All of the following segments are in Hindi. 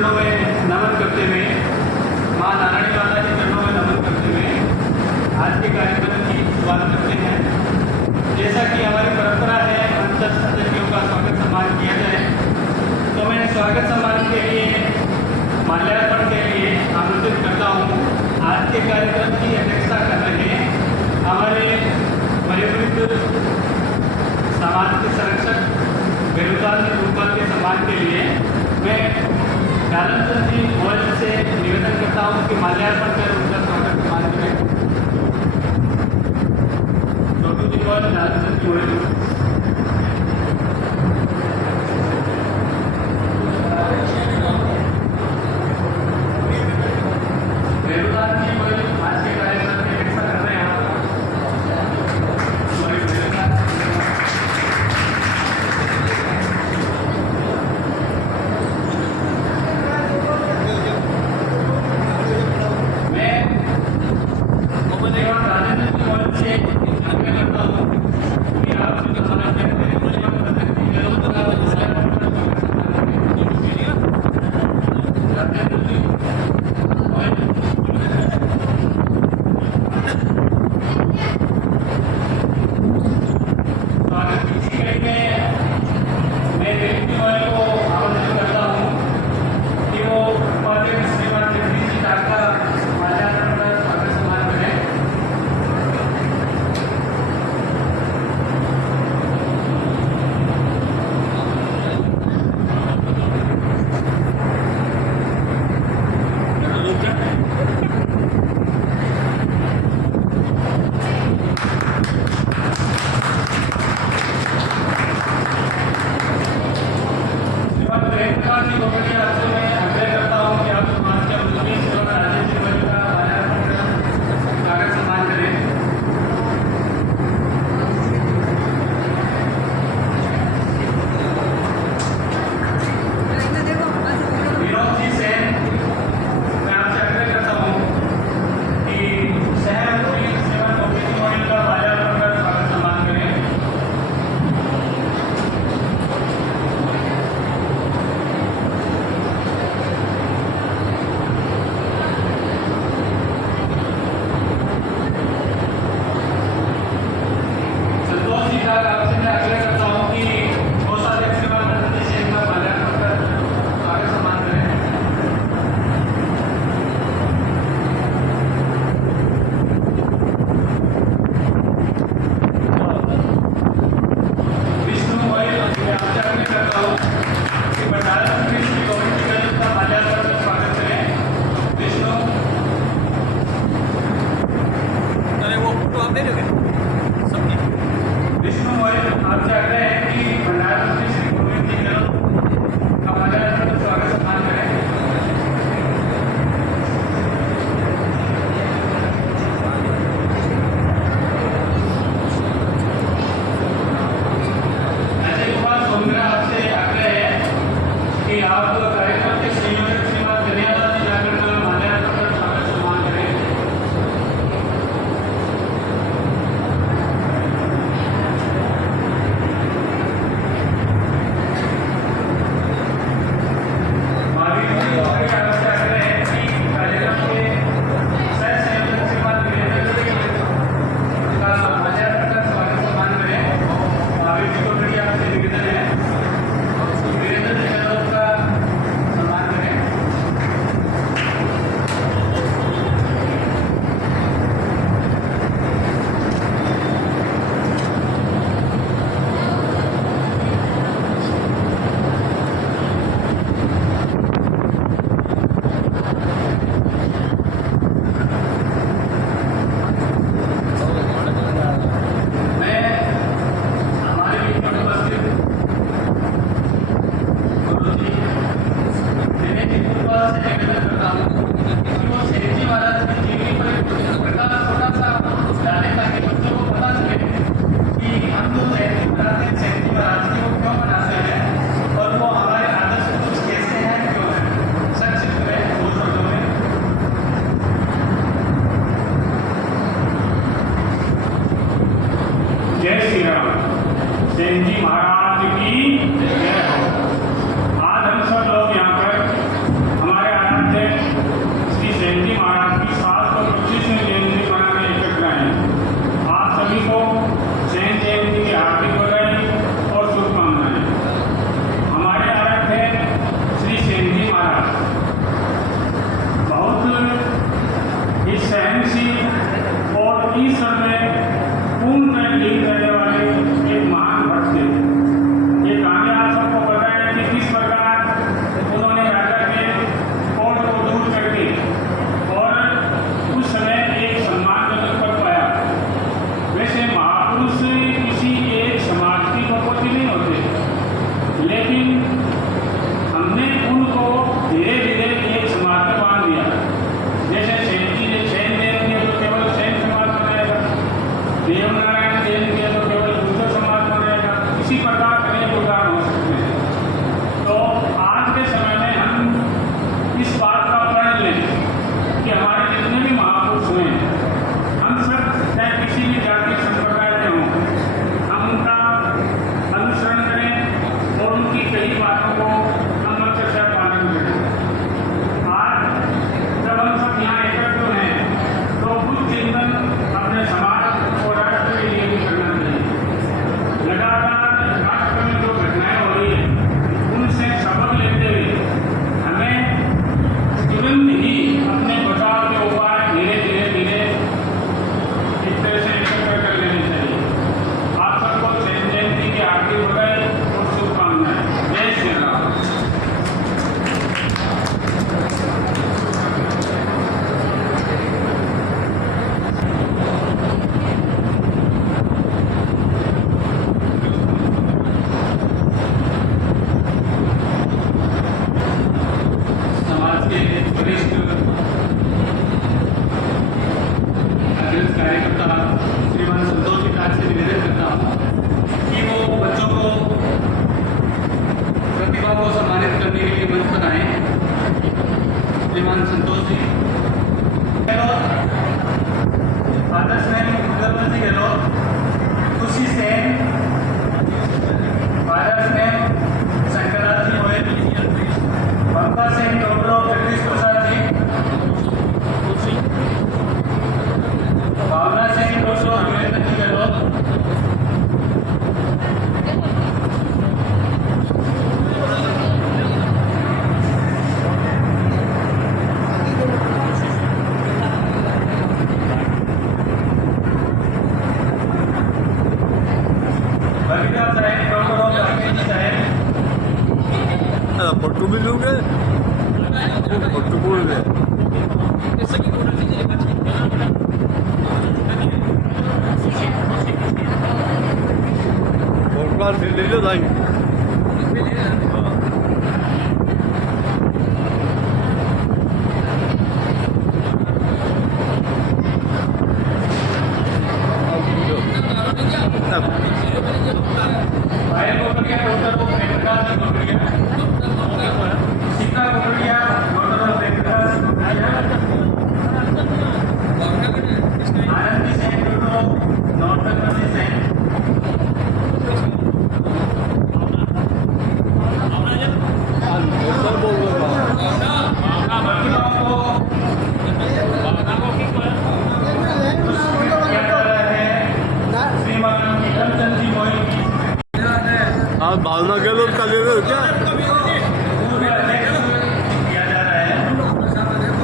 चरणों में नमन करते हुए, माँ नारायणी माता के चरणों में नमन करते हुए आज के कार्यक्रम की शुरुआत करते हैं। जैसा कि हमारी परंपरा है, अंतर अतिथियों का स्वागत सम्मान किया जाए, तो मैं स्वागत सम्मान के लिए, माल्यार्पण के लिए आमंत्रित करता हूँ। आज के कार्यक्रम की अध्यक्षता कर रहे हमारे वयोवृद्ध समाज के संरक्षक बेरोजगार लोकपाल के सम्मान के लिए मैं ध्यानचंद जी गोयल से निवेदन करता हूँ कि माल्यार्पण कर उनका स्वागत सम्मान करें। छोटू जी गोयल, ध्यानचंद जी गोयल। सेन जी महाराज की जय हो। आज हम सब लोग यहाँ पर अपने गुजार हो सकते हैं। तो आज के समय में हम इस बात का प्रण लें कि हमारे जितने भी महापुरुष हुए हम सब चाहे किसी भी जाति संप्रदाय के हों, हम उनका अनुसरण करें और उनकी कई बातों को हम अक्षरशः पालन करें। आज जब हम सब यहाँ एकत्र हैं तो कुछ चिंतन अपने समाज और राष्ट्र के लिए भी करना चाहिए। लगातार राष्ट्र में जो घटनाएं हो रही है उनसे सबक लेते हुए हमें तुरंत ही अपने बचाव के उपाय धीरे धीरे एक तरह से एकत्र कर लेने चाहिए। आप सबको जयंती की हार्दिक बधाई और शुभकामनाएं। जय श्री राम। समाज के वरिष्ठ अग्रणी कार्यकर्ता श्रीमान संतोष जी काज से निवेदन करता हूँ कि वो बच्चों को प्रतिभा को सम्मानित करने के लिए मंच पर आए। श्रीमान संतोष जी गहलोत, आदर्श मैम गुरबल जी गहलोत, खुशी सेन, आदर्श मैम शंकरराज जी गोयल, ममता सिंह, डॉक्टर जगदीश प्रसाद जी, भावना सिंह, डॉक्टर वीरेंद्र जी गहलोत, बबीता साहेब, डॉक्टर राकेश साहेब, Portugal Portugal Portugal से ले लो भाई। पायल कोटड़िया, डॉक्टर को प्रेमप्रकाश जी कोटड़िया, सीता कोटड़िया, डॉक्टर प्रेमप्रकाश जी कोटड़िया, आनंदी सेन, डॉक्टर नौतन सेन, आप भावना गहलोत का ले रहे हो क्या?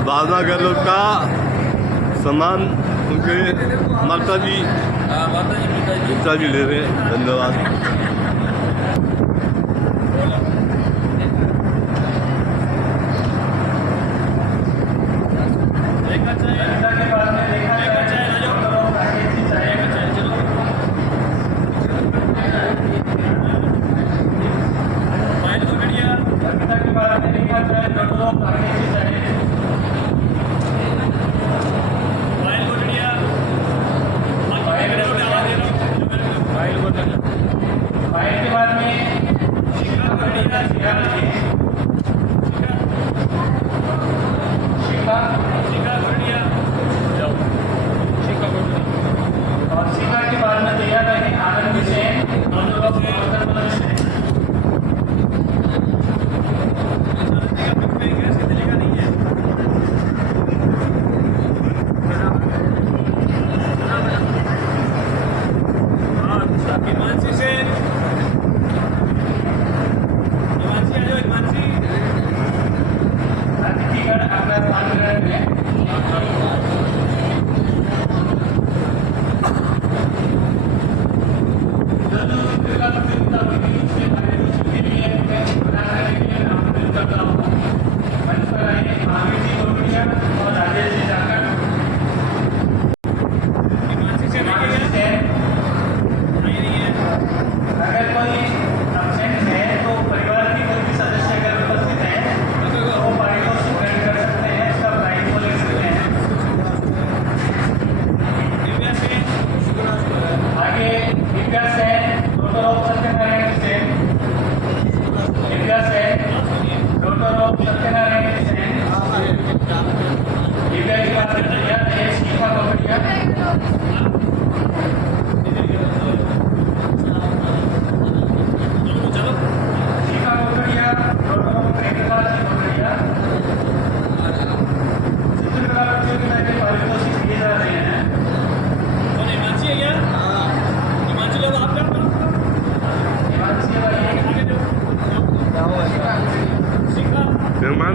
भावना गहलोत का सम्मान उनके माता जी पिताजी ले रहे हैं। धन्यवाद। आपका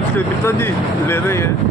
उसके मित्र जी ले रहे हैं।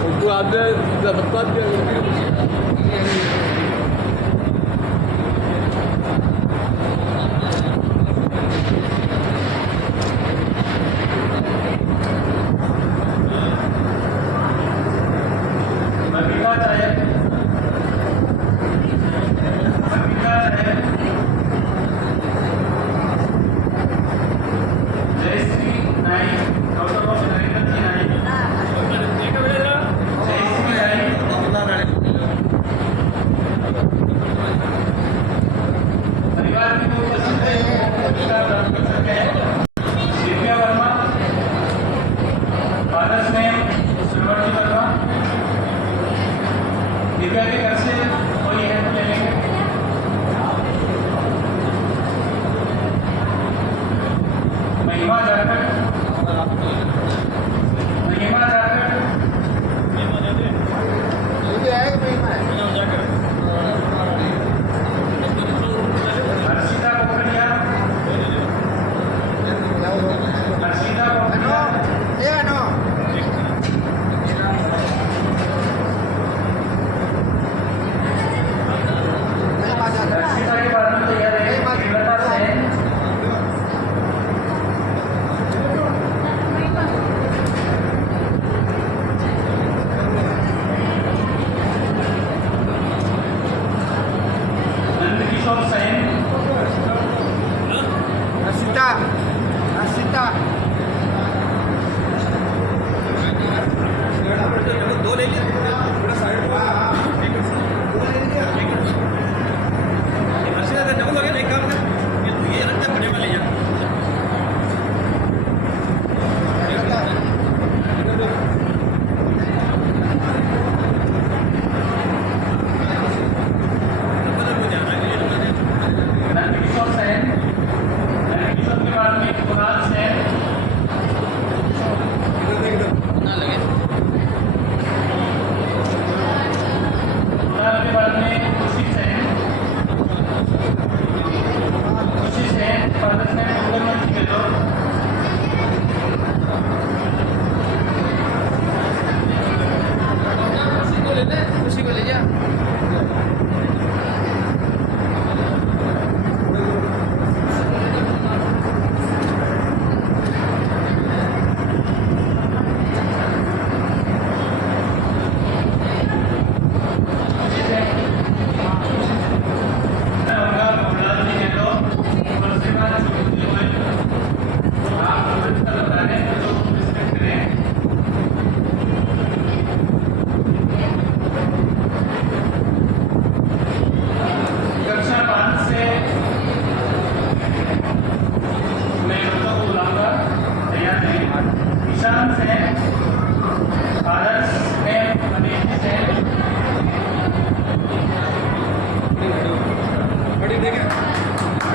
फोटो आते बता के बाद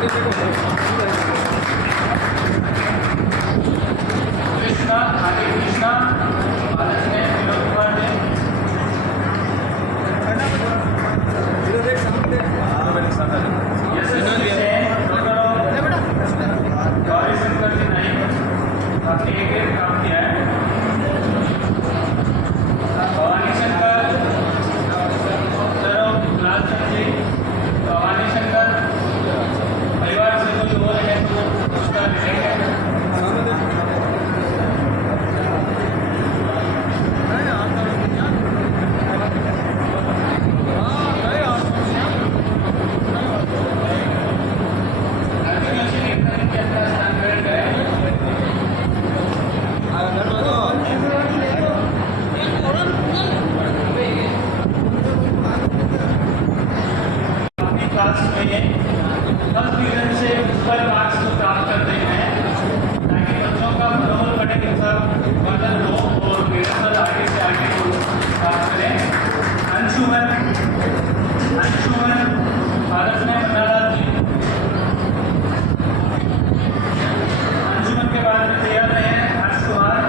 कृष्णा आगे कृष्णा भारत ने विनोद कुमार ने यशस्वी सेन गौरी शंकर जी नाइक आपने एक काम किया है। भवानी शंकर लालचंद जी भवानी शंकर परिवार से कोई और है तो उसका मिलेंगे। अपनी क्लास में 10 डिवीजन से ऊपर मार्क्स को प्राप्त करते हैं ताकि बच्चों का मनोबल बढ़े कि सब मदद हो और बेहतर आगे से आगे को प्राप्त करें। अंशुमन भारत में मंडाला जी अंशुमन के बाद में तैयार रहे हैं हर्ष कुमार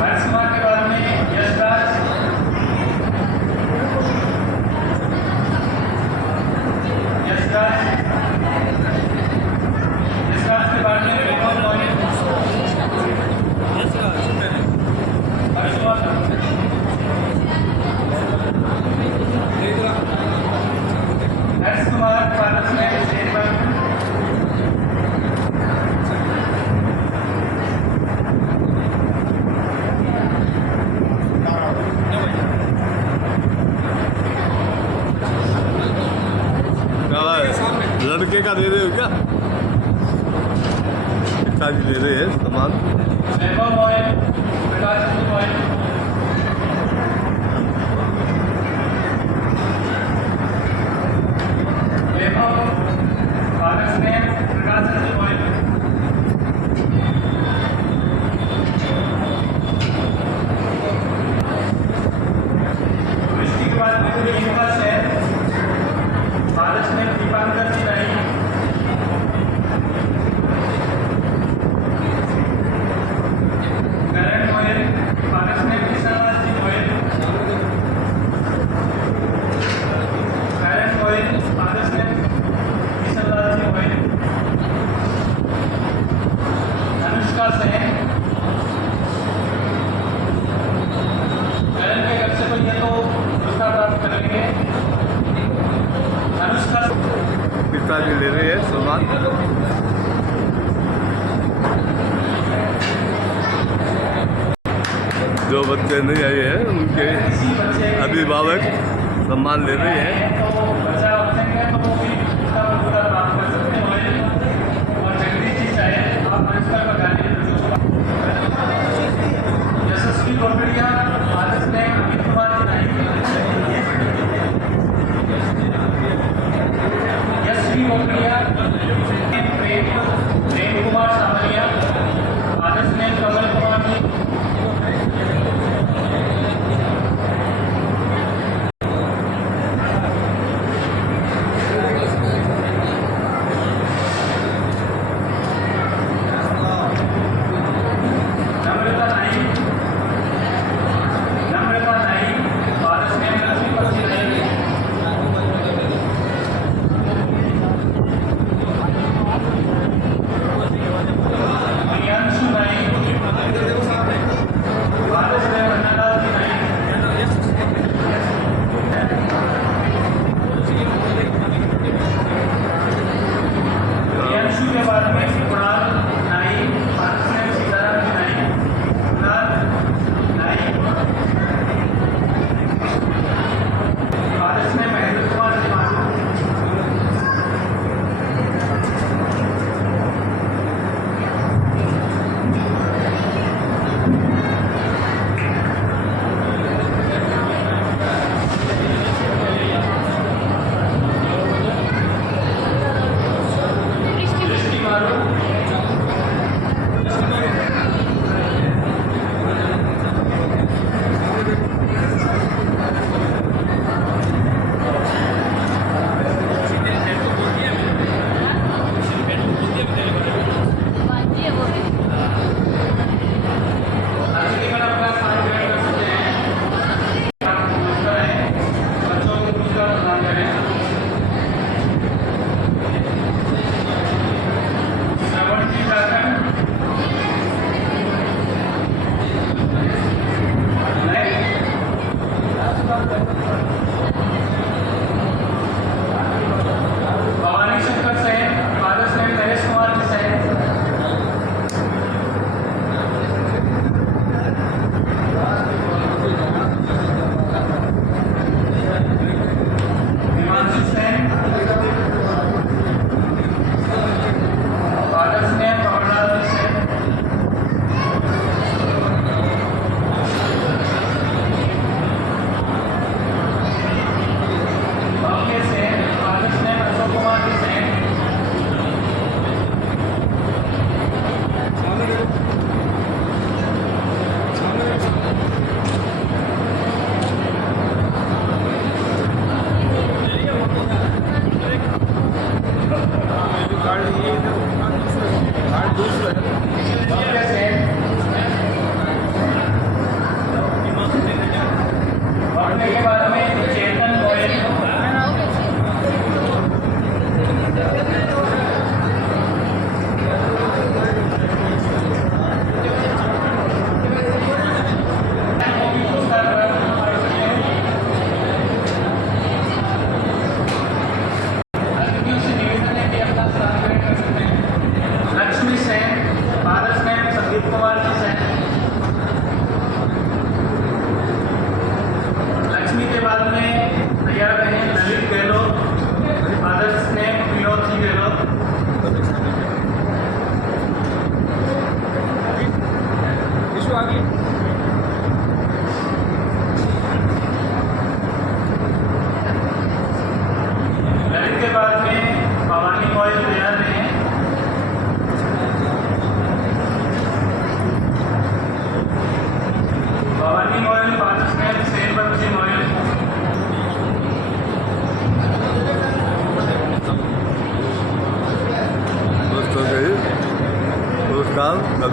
हर्ष कुमार के बाद में यशराज के बाद में विनोद मोहित हर्ष कुमार भारत में शेरवन लड़के का दे रहे हो क्या? पिताजी दे रहे हैं सामान। वैभव मोहित प्रकाश चंद्र मोहित वैभव भारत में प्रकाश चंद्र मोहित वृष्टि के बाद में युवा है भारत में दीपांकर जी नाइक करण गोयल भारत में किशनलाल जी गोयल करण गोयल भारत में किशनलाल जी गोयल अनुष्का सेन करण के घर से कोई है तो पुरस्कार प्राप्त करेंगे। अनुष्का पिताजी ले रहे हैं सामान। जो बच्चे नहीं आए हैं उनके किसी बच्चे अभिभावक सम्मान ले रहे हैं। तो बच्चा बचेंगे तो वो भी उसका पुरस्कार प्राप्त कर सकते हैं। और जगदीश जी चाहे आप मंच पर बगाने यशस्वी गोपड़िया भारत में अमित कुमार जी नाइक यशस्वी गोपड़िया प्रेम कुमार सामरिया भारत में कमल कुमार जी नम्रता नाइक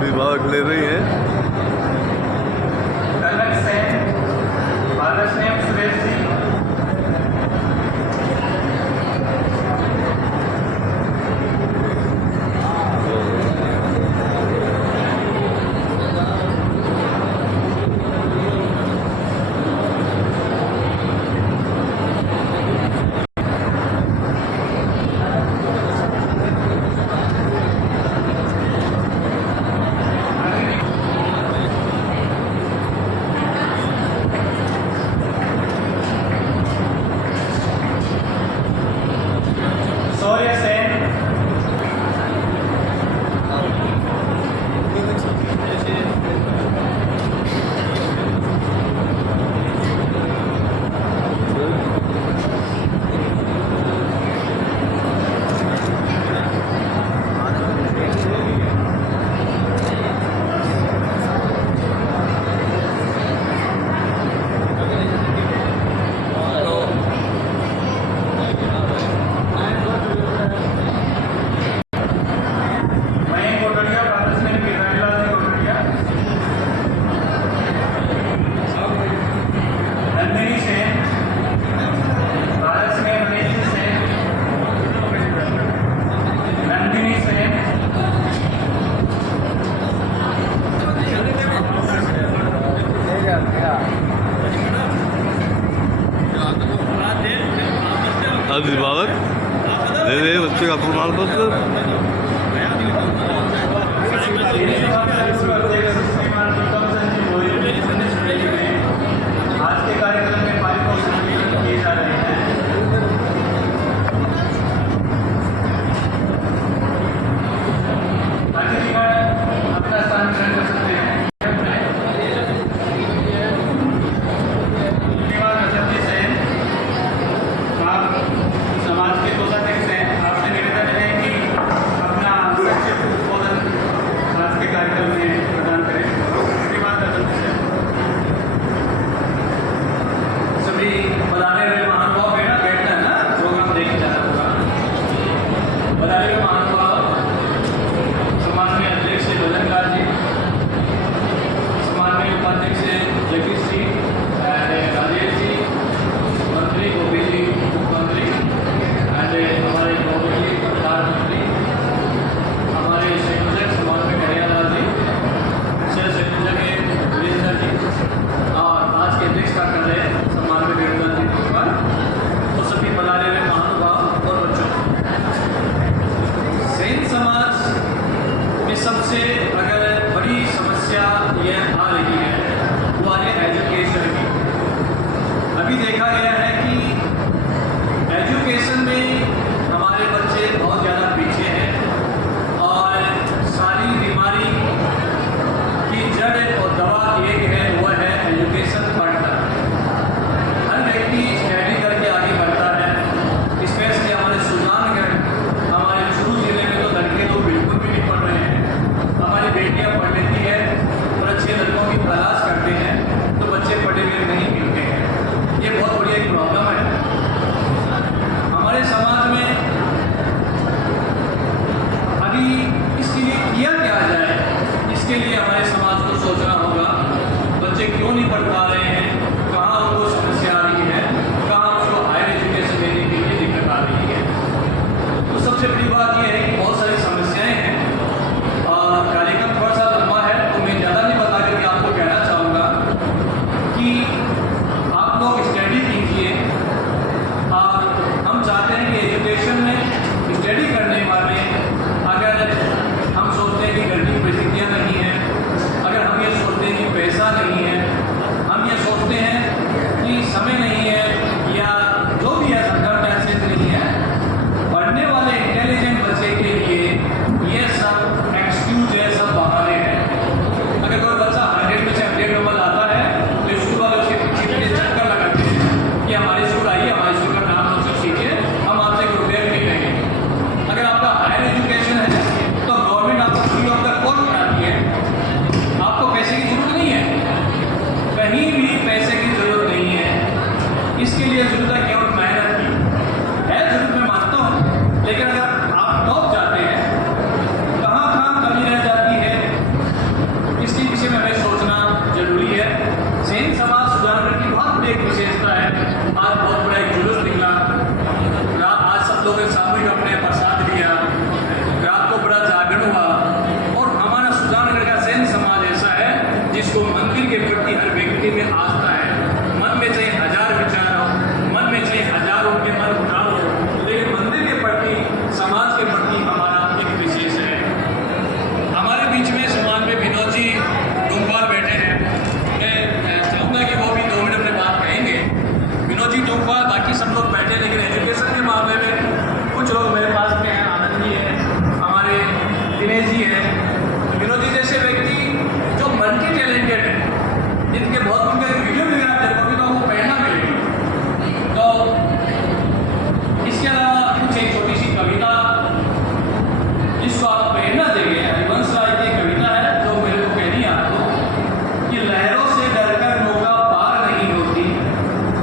अभिभावक ले रही हैं। कनक सेन, फादर्स नेम सुरेश जी, शौर्य सेन, मयंक कोटड़िया, फादर्स नेम गिरिराजलाल जी कोटड़िया, नंदिनी सेन, फादर्स नेम मनीष सेन, नंदिनी सेन, अभिभावक दे रहे हैं बच्चे का प्रमाण पत्र। आज के कार्यक्रम में पारितोषिक वितरण किए जा रहे हैं। अतिथिगण अपना स्थान ग्रहण कर सकते हैं। धन्यवाद रजत सेन, आप समाज के कोषाध्यक्ष हैं, आपसे निवेदन है कि अपना संक्षिप्त उद्बोधन आज के कार्यक्रम में प्रदान करें। धन्यवाद रजत सेन। सभी बधाने हुए महानुभाव है ना, बैठना है ना, प्रोग्राम देख जाना होगा। बधाने हुए महानुभाव समाज में अध्यक्ष भजनलाल जी, समाज में उपाध्यक्ष जगदीश जी, राजेश जी, मंत्री गोपी जी, मुख्यमंत्री एंड हमारे गौरव जी प्रधानमंत्री, हमारे संयोजक समाज में करियालाल जी, सह संयोजक वीरेंद्र जी, और आज के अध्यक्ष का कर रहे सम्मान में वीरेंद्र जी पर, तो सभी बधाने हुए महानुभाव और बच्चों, सेन समाज में सबसे अगर बड़ी समस्या यह आ रही है वो है एजुकेशन की। अभी देखा गया है कि एजुकेशन में हमारे बच्चे बहुत ज़्यादा पीछे हैं और सारी बीमारी की जड़ और दवा एक है, वह है एजुकेशन पढ़ना। हर व्यक्ति स्टडी करके आगे बढ़ता है, स्पेशली हमारे सुजानगढ़, हमारे चूरू जिले में तो लड़के तो बिल्कुल भी नहीं पढ़ रहे हैं। हमारी बेटियां पढ़ लेती है और अच्छे लड़कों की तलाश करते हैं तो बच्चे पढ़े हुए नहीं मिलते हैं। ये बहुत बड़ी एक प्रॉब्लम है हमारे समाज में। अभी इसके लिए किया क्या जाए, इसके लिए हमारे समाज को सोचना होगा। बच्चे क्यों नहीं पढ़ पा रहे हैं, कहाँ उनको समस्या आ रही है, कहाँ उसको हायर एजुकेशन लेने के लिए दिक्कत आ रही है। तो सबसे बड़ी बात यह है कि बहुत सारी समस्याएं हैं और कार्यक्रम थोड़ा सा लंबा है तो मैं ज़्यादा नहीं बता करके आपको कहना चाहूँगा कि आप लोग स्टडी कीजिए। और हम चाहते हैं कि एजुकेशन में स्टडी करने वाले, अगर हम सोचते हैं कि घर की परिस्थितियाँ नहीं हैं, अगर हम ये सोचते हैं कि पैसा नहीं है, हम ये सोचते हैं कि समय नहीं है या जो भी है सर्कमस्टेंसेस नहीं है, पढ़ने वाले इंटेलिजेंट बच्चे के लिए ये सब एक्सक्यूज है, सब बहाने हैं। अगर कोई बच्चा 100 में से 100 नंबर लाता है तो स्कूल वाले उसके पीछे पीछे चक्कर लगाते हैं कि हमारे स्कूल आइए, हमारे स्कूल का नाम रोशन कीजिए, हम आपसे एक रुपये भी नहीं लेंगे। अगर आपका हायर एजुकेशन है तो गवर्नमेंट आपको फ्री ऑफ द कॉस्ट कराती है, आपको पैसे की जरूरत नहीं है, कहीं भी पैसे की जरूरत नहीं है। इसके लिए जरूरत है केवल मेहनत की है, जरूरत मैं मानता हूँ। लेकिन अगर आप टॉप जाते हैं, कहाँ कहाँ कमी रह जाती है हुआ है, बाकी सब लोग बैठे, लेकिन एजुकेशन के मामले में कुछ लोग मेरे पास में हैं, आनंद जी हैं, हमारे दिनेश जी हैं, विनोद जी जैसे व्यक्ति जो मल्टी टैलेंटेड है, जिनके बहुत उनका वीडियो भी अगर आप देखोगे तो आपको प्रेरणा मिलेगी। तो इसके अलावा कुछ एक छोटी सी कविता जिसको आप प्रेरणा देंगे, हरिवंश राय की कविता है जो मेरे को कहनी है आपको कि लहरों से डरकर नौका पार नहीं होती,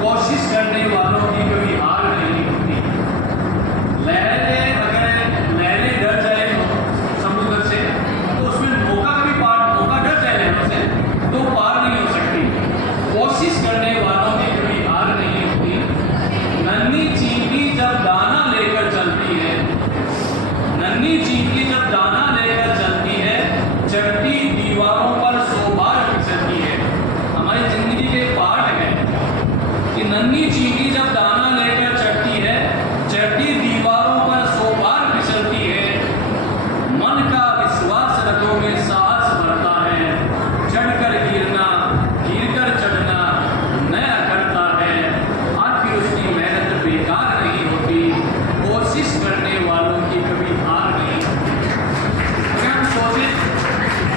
कोशिश करने वालों की कभी हार नहीं होती। लहरें डर जाए समुद्र से तो उसमें नौका डर जाए लहरों से तो पार नहीं हो सकती। कोशिश करने वालों की कभी हार नहीं होती। नन्ही चींटी जब दाना लेकर चलती है, नन्ही चींटी जब दाना लेकर चलती है, चढ़ती दीवारों पर 100 बार फिसलती है। हमारी जिंदगी के पार्ट है कि नन्ही चींटी जब दाना लेकर चढ़ती है, चढ़ती दीवारों पर 100 बार फिसलती है। मन का विश्वास रगों में साहस भरता है, चढ़कर गिरना, गिरकर चढ़ना नया करता है। आखिर उसकी मेहनत बेकार नहीं होती, कोशिश करने वालों की कभी हार नहीं होती। अगर हम सोचें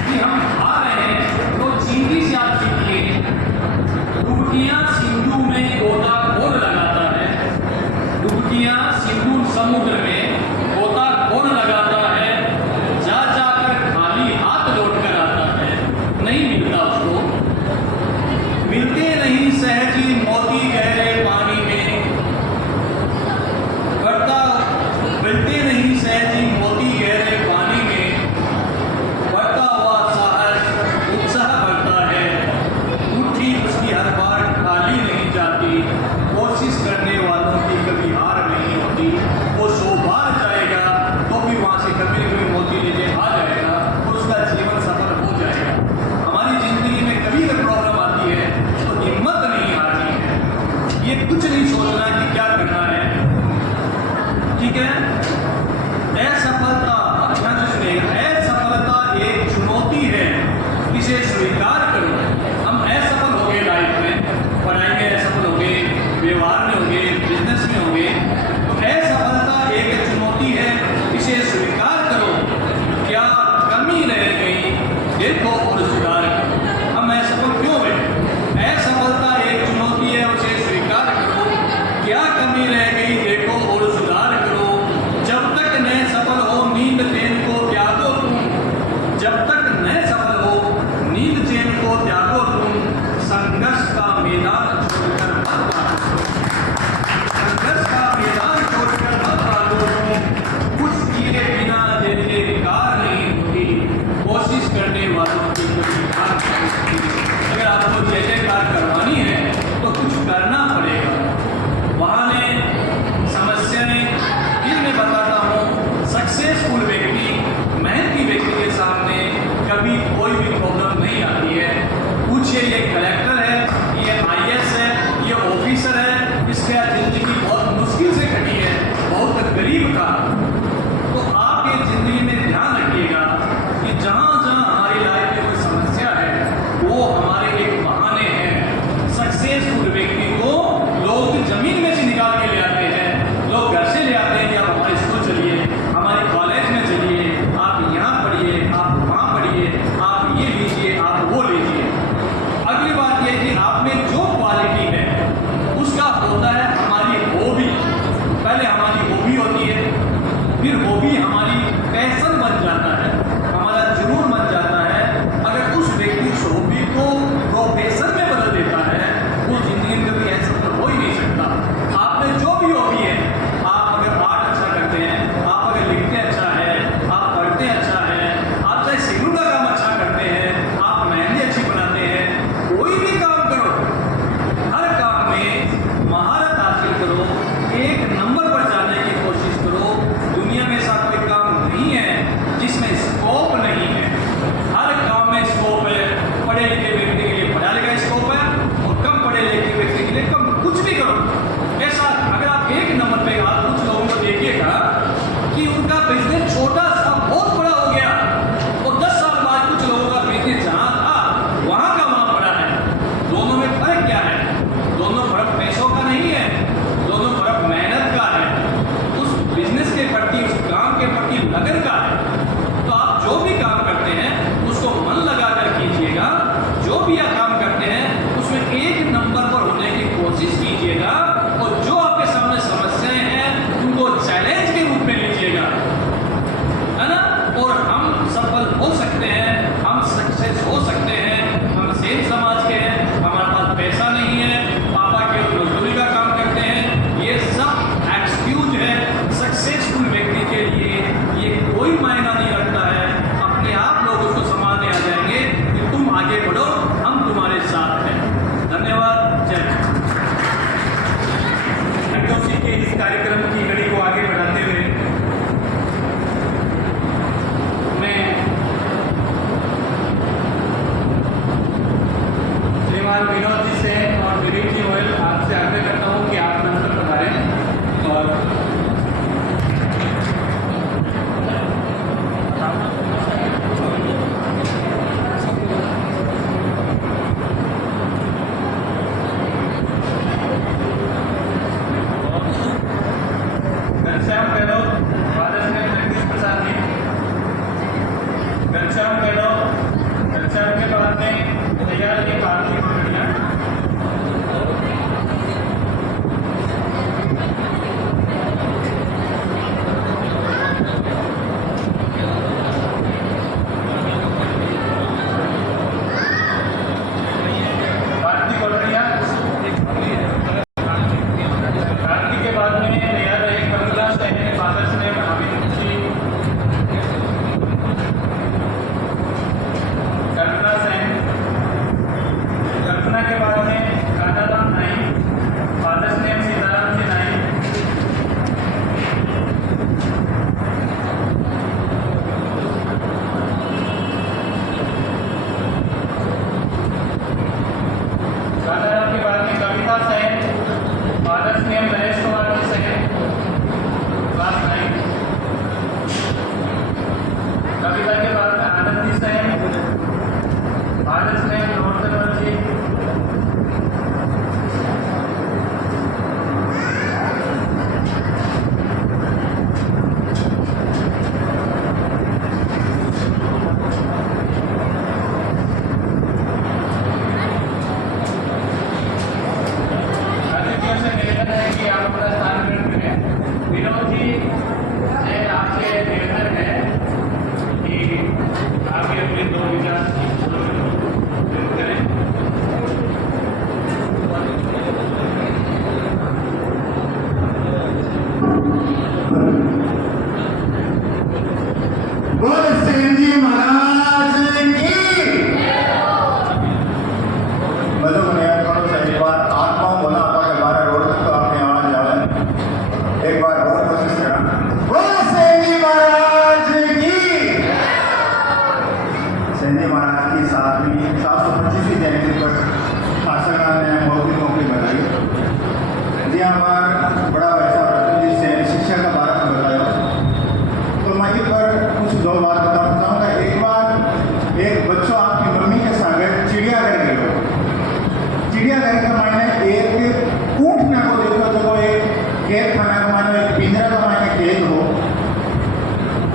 कि हम हार रहे हैं तो चींटी से आप सीखिए, डुबकियां सिंधु में गोताखोर लगाता है, डुबकियां सिंधु समुद्र में गोताखोर लगाता है, जा जाकर खाली हाथ लौट कर आता है, नहीं मिलता उसको। मिलते नहीं सहजी मोती गहरे पानी में, मिलते नहीं सहजी मोती गहरे पानी में, बढ़ता हुआ साहस उत्साह बढ़ता है, मुट्ठी उसकी हर बार खाली नहीं जाती। कोशिश करने वालों की कभी हार नहीं होती। वो 100 बार जाएगा तो भी वहाँ से कभी न कभी मोती लेके आ जाएगा और उसका जीवन सफल हो जाएगा। हमारी जिंदगी में कभी भी प्रॉब्लम आती है तो हिम्मत नहीं हारनी है, ये कुछ नहीं सोचना कि क्या करना है, ठीक है। असफलता, ध्यान से सुनिएगा, असफलता एक चुनौती है, इसे स्वीकार करो। हम असफल हो गए लाइफ में, पढ़ाई में असफल हो गए, व्यवहार में हो गए, बिजनेस में हो गए, तो असफलता एक चुनौती है, इसे स्वीकार करो। क्या कमी रह गई देखो और सुधार करो। हम असफल क्यों हुए? असफलता एक चुनौती है, उसे स्वीकार करो। क्या कमी रह गई देखो और सुधार करो। जब तक न सफल हो नींद चैन को त्यागो तुम, जब तक न सफल हो नींद चैन को त्यागो तुम। संघर्ष का मैदान छोड़कर मत भागो, संघर्ष का मैदान छोड़कर मत भागो तुम। कुछ किए बिना जैसे कार नहीं होती, कोशिश करने वालों की कोई हार नहीं होती। अगर आपको जय जयकार करवानी है तो कुछ करना पड़ेगा। बहाने, समस्याएं, फिर मैं बताता हूँ, सक्सेसफुल व्यक्ति, मेहनती व्यक्ति के सामने कभी कोई भी प्रॉब्लम नहीं आती है। पूछिए ये कलेक्टर है, ये IAS है, ये ऑफिसर है, इसके जिंदगी बहुत मुश्किल से कटी है, बहुत गरीब था। तो आप ये जिंदगी में ध्यान रखिएगा कि जहाँ जहाँ हमारी लाइफ में कोई समस्या है वो हमारे एक बहाने हैं। सक्सेसफुल व्यक्ति को लोग जमीन में से निकाल के ले आते हैं, लोग घर से ले आते हैं कि आप हमारे स्कूल चलिए, हमारे कॉलेज में चलिए, आप यहाँ पढ़िए, आप वहाँ पढ़िए, आप ये लीजिए, आप वो लीजिए। अगली बात यह कि आप में जो क्वालिटी है उसका होता है हमारे यहाँ पर बड़ा वैसा जिससे शिक्षा का बारे में बताया, तो मैं इस पर कुछ दो बात बताना चाहूँगा। एक बार एक बच्चों आपकी मम्मी के साथ चिड़ियाघर गए हो। चिड़ियाघर का मायने एक ऊँट ना को देखो तो वो एक कैद खाना का मायने एक पिंजरा का मायने कैद हो,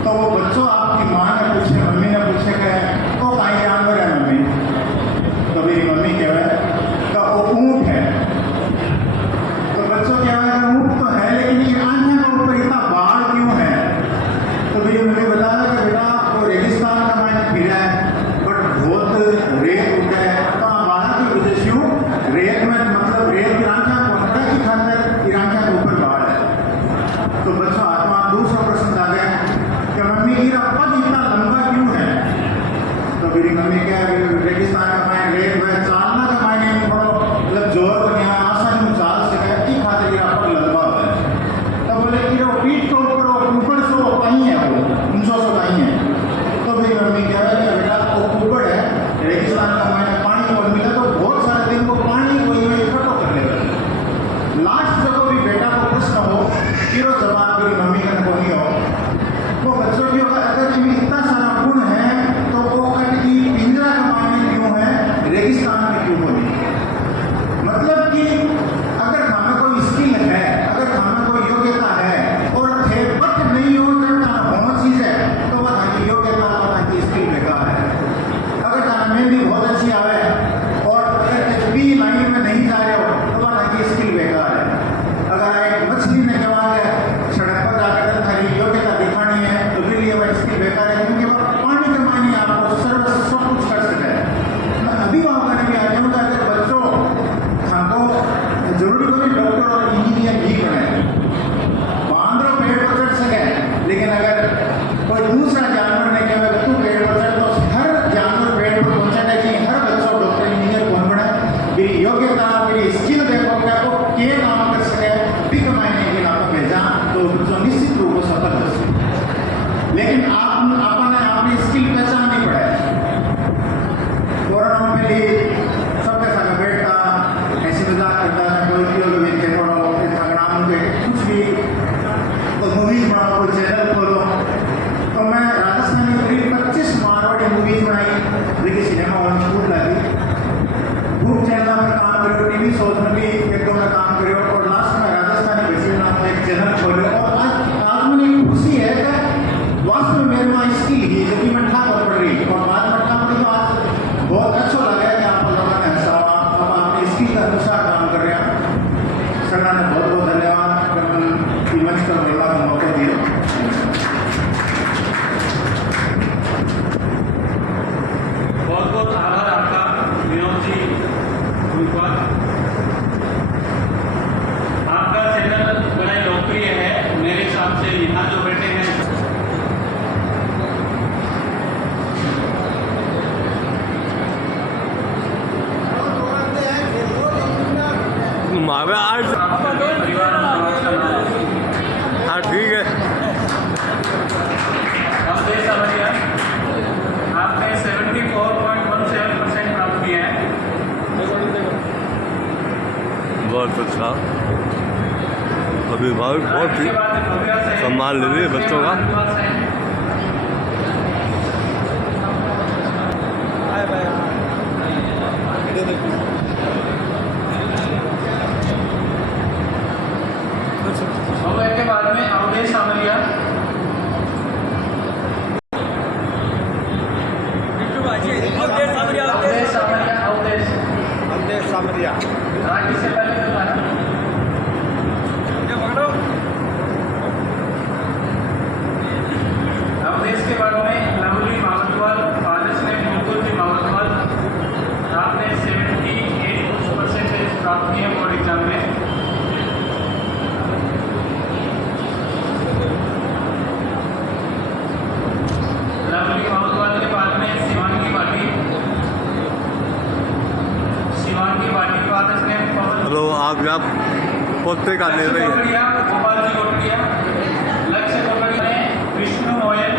तो वो बच्चों आपकी माँ ने पूछे, मम्मी ने पूछे कि तो कहीं जानवर है मम्मी, तो मेरी मम्मी कहे तो वो ऊँट है। तो बच्चों क्या है, ऊँट तो है लेकिन ये आंखें के ऊपर इतना बाढ़ क्यों है? तो मेरी मम्मी बताया कि बेटा वो रेगिस्तान का मायने फिर है, बट बहुत रेत उठा है, तो बाढ़ की वजह से रेत में मतलब रेत ईरानचा पहुंचने की खातिर ईरानचा के ऊपर बाढ़ है। तो बच्चों आत्मा दूसरा प्रश्न आ गया कि मम्मी मेरा पद इतना लंबा क्यों है? तो मेरी मम्मी क्या है, रेगिस्तान का मायने रेत में चालना का मायने थोड़ा मतलब जोर बनिया आसानी में चाल सके की खातिर ये पद लंबा है। तो बोले कि वो पीठ के ऊपर से वो कहीं है, वो ऊंचो से कहीं है। तो मेरी मम्मी क्या है कि बेटा वो ऊपर है, रेगिस्तान का मायने पानी को मिला तो बहुत सारे दिन को पानी को ये इकट्ठा कर लेगा। लास्ट जब भी बेटा को प्रश्न हो फिर जवाब मेरी मम्मी का को नहीं हो, वो बच्चों की होगा अगर इनमें इतना सारा गुण है तो वो कभी पिंजरा का मायने क्यों है, रेगिस्तान में क्यों हो? मतलब कि अगर हमें कोई स्किल है, अगर हमें कोई योग्यता है और थे बट नहीं हो करना बहुत चीज है, तो वह की योग्यता पता की स्किल बेकार है। अगर हमें भी बहुत अच्छी आवे और अगर भी लाइन में नहीं जा रहे हो तो वह की स्किल बेकार है। अगर एक मछली ने जवाब है सड़क पर जाकर थारी योग्यता दिखानी है तो फिर ये वह स्किल बेकार है, क्योंकि वह पानी के मायने आपको सर्व सब कुछ कर सकता है। मैं अभिभावक ने भी आज कहूँगा अगर बच्चों हमको जरूरी कोई डॉक्टर और इंजीनियर ही बने, बांदरों पेड़ पर चढ़ सके, लेकिन अगर कोई दूसरा जानवर ने कहा तू पेड़ पर चढ़, तो हर जानवर पेड़ पर पहुंचना चाहिए। हर बच्चों डॉक्टर इंजीनियर कौन बने, मेरी योग्यता मेरी स्किल देखो क्या को के काम कर सके भी कमाने के लिए आपको भेजा तो बच्चों निश्चित रूप से सफल हो सके। लेकिन आपने अपनी स्किल पहचाननी पड़े। कोरोना में भी सबके संग बैठता ऐसे मजाक करता है, कोई लोग भी देखो इंस्टाग्राम पे कुछ भी तो मूवीज बनाओ, कोई चैनल खोलो। तो मैं राजस्थानी करीब 25 मारवाड़ी मूवीज बनाई, लेकिन सिनेमा हॉल में छूट लगी। ग्रुप चैनल में काम करो, टीवी शोज में भी एक दो में काम करो, और लास्ट में राजस्थानी भजन नाम का एक चैनल खोलो। और आज मुझे खुशी है कि वास्तव में मेरे में स्किल ही जो कि मैं ठाकुर पढ़ रही और बाद में ठाकुर तो आज बहुत अच्छा लगा कि आप लोगों ने हंसावा, अब आपने स्किल का अनुसार काम कर रहे हैं। सरकार ने बहुत बहुत धन्यवाद मंच पर बोलने का मौका दिया। बहुत बहुत आभार आपका विनोद जी गुरुद्वार। आपका चैनल बड़ा ही लोकप्रिय है मेरे हिसाब से। यहाँ जो बैठे हैं मारे आज परिवार हाँ ठीक है। अवधेश अवरिया, आपने 74.17% प्राप्त किया है। बहुत अच्छा, अभिभावक बहुत ही सम्मान ले रही है बच्चों का। भव्य के बाद में अवधेश अवरिया, अवधेश सामरिया राखी से पहले जो था ना, अवधेश के बाद में लवली मामतवाल, फादर्स ने मुकुल जी मामतवाल। आपने 78% प्राप्त किए बोर्ड एग्जाम में। लवली मामतवाल के बाद में शिवांगी भाटी फादर्स ने हेलो, आप यहाँ पोते का ले रही है। गोपाल जी गोटड़िया, लक्ष्य गोटड़िया ने विष्णु मोयल,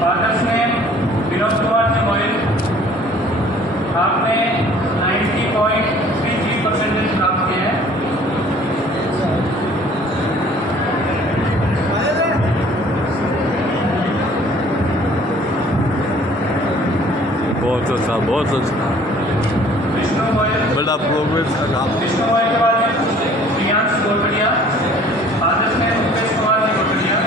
फादर्स ने विनोद कुमार जी मोयल। आपने 90.33% प्राप्त किया है। बहुत अच्छा, बहुत अच्छा। विष्णु गोयल। बड़ा प्रोग्रेस का काम। विष्णु गोयल के बाद प्रियांश गोटड़िया, आदर्श ने मुकेश कुमार जी गोटड़िया,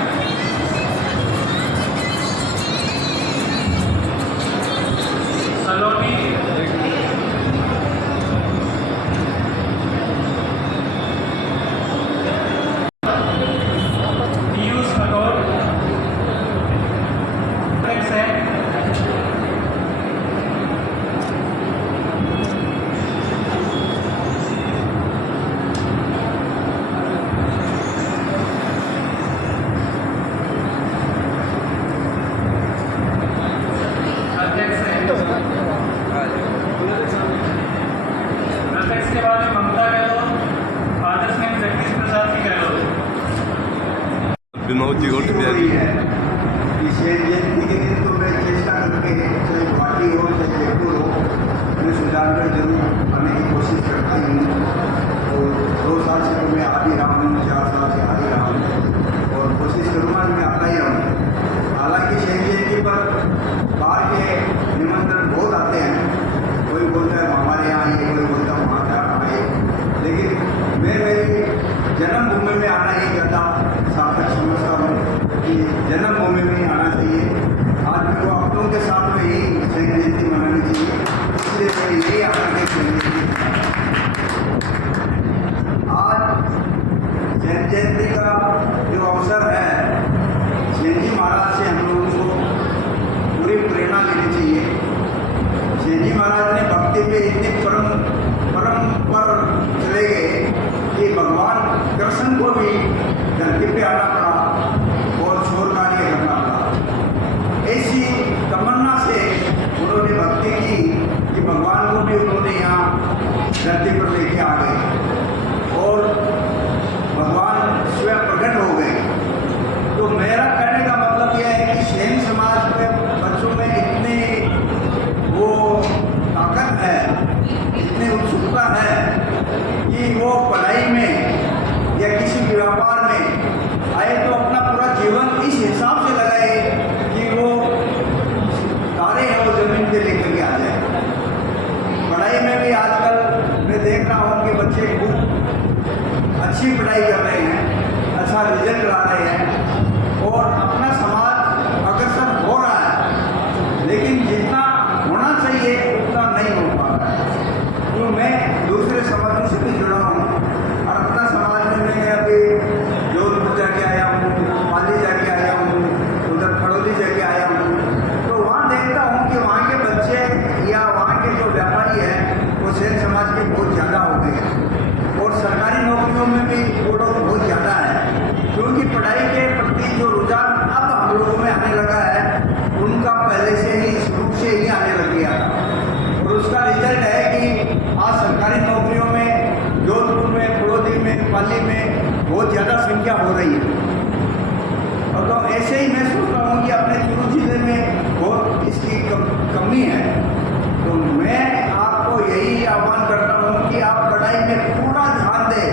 सलोनी, पीयूष खटोल, सेन, अध्यक्ष है। अध्यक्ष के बाद ममता गहलोत, आदर्श ने जगदीश प्रसाद जी गहलोत। विनोद जी गोटड़िया हुई जी। है कि शेर जयंती के दिन तो मैं चेष्टा करके चाहे गुवाहाटी हो चाहे जयपुर हो, मैं सुजानगढ़ जरूर आने की कोशिश करता ही हूँ। और 2 साल से तो मैं आ भी रहा हूँ, 4 साल से आ ही रहा हूँ और कोशिश करूँगा कि मैं आता ही रहूँ। हालांकि शेर जयंती पर बाहर के निमंत्रण बहुत आते हैं, कोई बोलता है हमारे यहाँ आइए, कोई बोलता है वहाँ का आइए, लेकिन मैं मेरी जन्मभूमि में आना ही ज़्यादा सार्थक समझता हूँ कि जन्मभूमि में ही आना चाहिए। आज मेरे को अपनों के साथ में ही शहीद जयंती मनानी चाहिए, इसलिए मैं यही आकर के शहीद जयंती। आज शहीद जयंती का जो अवसर है, शहीद जी महाराज से हम लोगों को पूरी प्रेरणा लेनी चाहिए। शहीद जी महाराज ने भक्ति पे इतने परम पर चले गए कि भगवान कृष्ण को भी धरती पे आना पड़ा और शोर कार्य करना पड़ा। ऐसी तमन्ना से उन्होंने भक्ति की कि भगवान को भी उन्होंने यहाँ धरती पर लेके आ गए और भगवान स्वयं प्रकट हो गए। तो मेरा कहने का मतलब यह है कि जैन समाज में बच्चों में इतनी वो ताकत है, इतनी उत्सुकता है कि वो पढ़ाई में या किसी भी व्यापार में आए तो अपना पूरा जीवन इस हिसाब से लगाए कि वो तारे हैं वो जमीन पे लेकर के आ जाए। पढ़ाई में भी आजकल मैं देख रहा हूँ कि बच्चे खूब अच्छी पढ़ाई कर रहे हैं, अच्छा रिजल्ट ला रहे हैं और अपना समाज अग्रसर हो रहा है, लेकिन जितना होना चाहिए उतना नहीं हो पा रहा है। तो मैं दूसरे समाजों से भी जुड़ा हूँ और अपना समाज में मैं अभी जोधपुर जाके आया हूँ, पाली जाके आया हूँ, उधर खड़ौली जाके आया हूँ, तो वहाँ देखता हूँ कि वहाँ के बच्चे या वहाँ के जो व्यापारी हैं वो सेन समाज के बहुत ज़्यादा हो गए हैं और सरकारी नौकरियों में भी वो लोग बहुत ज़्यादा है, क्योंकि पढ़ाई के प्रति जो रुझान अब हम लोगों में आने लगा है उनका पहले से ही शुरू से ही आने लग गया था। और उसका रिजल्ट है कि आज सरकारी नौकरियों में जोधपुर में, खड़ौली में, पाली में बहुत ज़्यादा संख्या हो रही है। और तो ऐसे ही मैं सोचता हूँ कि अपने चुरू जिले में बहुत इसकी कमी है। तो मैं आपको यही आह्वान करता हूँ कि आप पढ़ाई में पूरा ध्यान दें,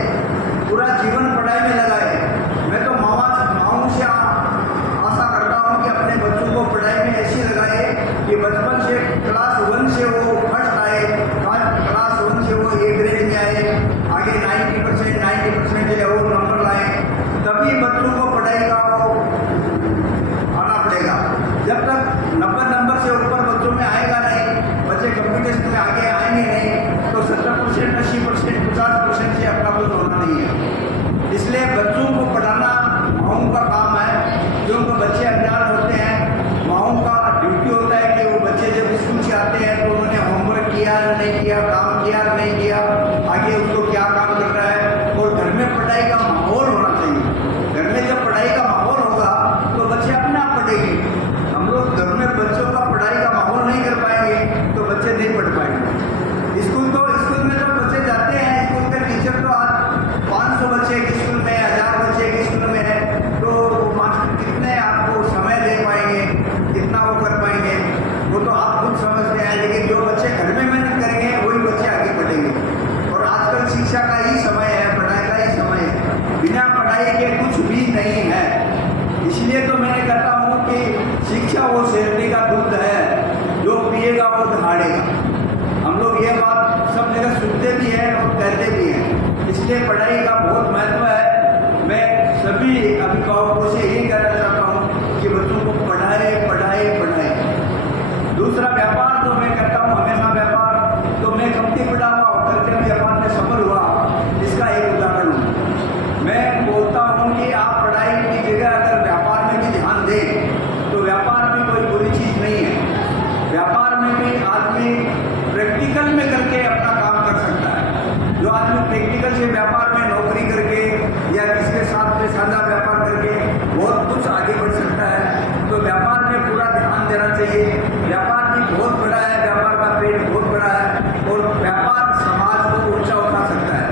पूरा जीवन पढ़ाई में लगाए। मैं तो माओं से आशा करता हूँ कि अपने बच्चों को पढ़ाई में ऐसी लगाए कि बचपन से क्लास 1 से वो फर्स्ट आए, क्लास 1 से वो A ग्रेड में आए, आगे 90% जो है वो नंबर लाए, तभी बच्चों को पढ़ाई का वो आना पड़ेगा। जब तक 90 नंबर से ऊपर बच्चों में आएगा नहीं, बच्चे कंपटीशन में आगे आएंगे नहीं, तो 70%, 80%, 50% से अपना कुछ होना नहीं है। इसलिए बच्चों में भी आदमी प्रैक्टिकल में करके अपना काम कर सकता है। जो आदमी प्रैक्टिकल से व्यापार में नौकरी करके या किसके साथ में साझा व्यापार करके बहुत कुछ आगे बढ़ सकता है। तो व्यापार में पूरा ध्यान देना चाहिए। व्यापार भी बहुत बड़ा है, व्यापार का पेट बहुत बड़ा है और व्यापार समाज को ऊंचा उठा सकता है।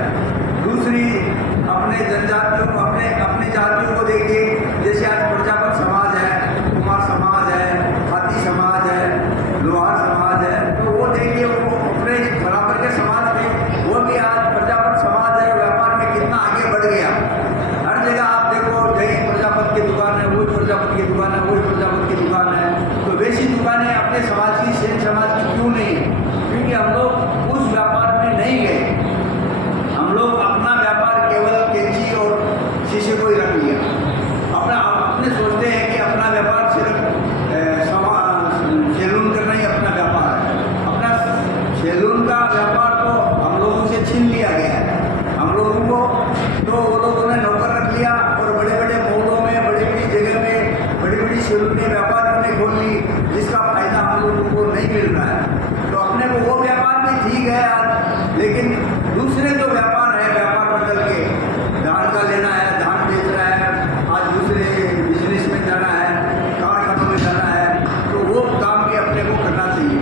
दूसरी, अपने जनजातियों को, अपने जातियों को देखिए, जैसे आज प्रजापत समाज है, कुमार समाज है, हाथी समाज है, लोहार समाज है, तो वो देखिए वो अपने बराबर के समाज में वो भी आज प्रजापत समाज है, व्यापार में कितना आगे बढ़ गया। हर जगह आप देखो, कहीं प्रजापत की दुकान है, वही प्रजापत की दुकान है, वही प्रजापत की दुकान है। तो वैसी दुकानें अपने समाज की, सेन समाज की क्यों नहीं है? क्योंकि हम लोग उस व्यापार में नहीं गए। हम लोग अपना व्यापार केवल कैंची और शीशे को ही रख लिया। अपने सोचते हैं कि अपना व्यापार सिर्फ सैलून करना ही अपना व्यापार है। अपना सैलून का व्यापार तो हम लोगों से छीन लिया गया है। हम लोगों को तो वो लोगों ने नौकर रख लिया और बड़े बड़े मॉलों में, बड़ी बड़ी जगह में बड़ी बड़ी सैलूनें व्यापारियों ने खोल ली, जिसका फायदा हम लोगों को नहीं मिल रहा है। तो अपने को वो व्यापार भी ठीक है आज, लेकिन दूसरे जो व्यापार है, व्यापार बदल के धान का लेना है, धान बेच रहा है, आज दूसरे बिजनेस में जाना है, कारखानों में जाना है, तो वो काम भी अपने को करना चाहिए।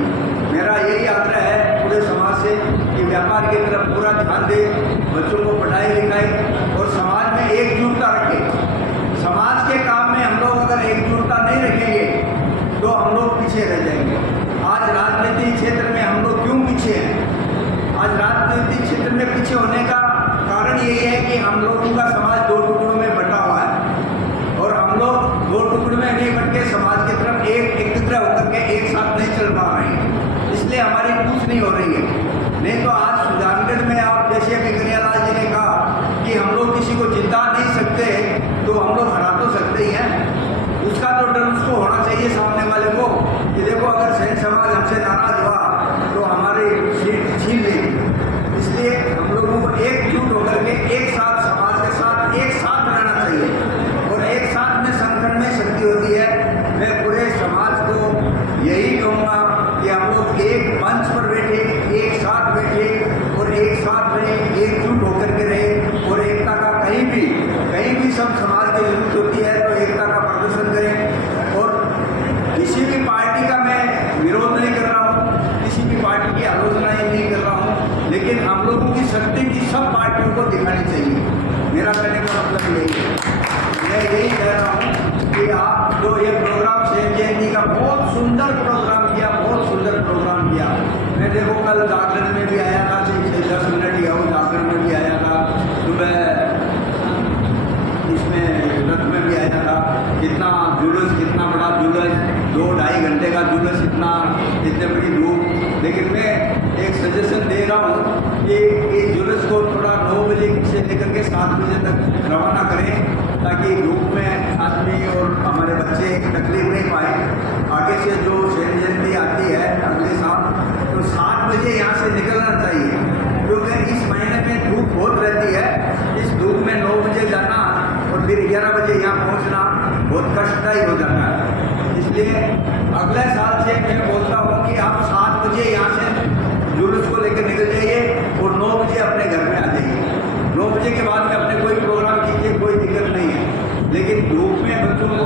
मेरा यही आग्रह है पूरे समाज से कि व्यापार की तरफ पूरा ध्यान दे, बच्चों को पढ़ाई लिखाई और समाज में एकजुटता रखें। समाज के काम में हम लोग अगर एकजुटता नहीं रखेंगे तो हम लोग पीछे रह जाएंगे। आज राजनीतिक क्षेत्र में हम लोग क्यों पीछे हैं? आज राजनीतिक क्षेत्र में पीछे होने का कारण यही है कि हम लोगों का समाज दो टुकड़ों में बंटा हुआ है और हम लोग दो टुकड़ों में नहीं बट के समाज की तरफ एकत्र होकर के एक साथ नहीं चल पा रहे हैं, इसलिए हमारी पूछ नहीं हो रही है। नहीं तो आज सुजानगढ़ में आप जैसे अभी कन्हैयालाल जी ने कहा कि हम लोग किसी को जिता नहीं सकते तो हम लोग हरा तो सकते ही हैं। उसका तो डर उसको होना चाहिए सामने वाले को कि देखो अगर सैन समाज हमसे नाराज हुआ तो हमारी सीट छीन लेगी। इसलिए हम लोगों को एकजुट होकर के एक साथ समाज के साथ एक साथ रहना चाहिए और एक साथ में संगठन में शक्ति होती है। मैं पूरे समाज को यही कहूँगा कि हम लोग एक मंच पर बैठे, एक साथ बैठे और एक साथ रहे, एकजुट होकर के रहे और एकता का कहीं भी सब समाज की जरूरत होती है तो एकता का प्रदर्शन करें। और किसी भी पार्टी का मैं विरोध नहीं कर रहा हूँ, किसी भी पार्टी की आलोचना नहीं कर रहा हूँ, लेकिन हम लोगों की शक्ति की सब पार्टियों को दिखानी चाहिए। मेरा कहने का मतलब यही है। मैं यही कह रहा हूँ कि आप जो ये प्रोग्राम सेन जयंती का बहुत सुंदर प्रोग्राम किया, बहुत सुंदर प्रोग्राम किया। मैं देखो कल जागरण में भी आया था, 10 मिनट ही हो, जागरण में भी आया था, सुबह इसमें रथ में भी आया था। कितना जुलूस, कितना बड़ा जुलूस, 2-2.5 घंटे का जुलूस, इतने बड़ी धूप। लेकिन मैं एक सजेशन दे रहा हूँ कि इस जुलूस को थोड़ा 9 बजे से लेकर के 7 बजे तक रवाना करें ताकि धूप में आदमी और हमारे बच्चे तकलीफ नहीं पाए। आगे से जो सेन जयंती आती है अगले साल, तो 7 बजे यहाँ से निकलना चाहिए क्योंकि इस महीने में धूप बहुत रहती है। इस धूप में 9 बजे जाना और फिर 11 बजे यहाँ पहुँचना बहुत कष्टदायी हो जाता है। इसलिए अगले साल से मैं बोलता हूँ कि आप 7 बजे यहाँ से जुलूस को लेकर निकल जाइए और 9 बजे अपने घर में आ जाइए। 9 बजे के बाद में अपने कोई प्रोग्राम कीजिए, कोई दिक्कत नहीं है, लेकिन धूप में बच्चों को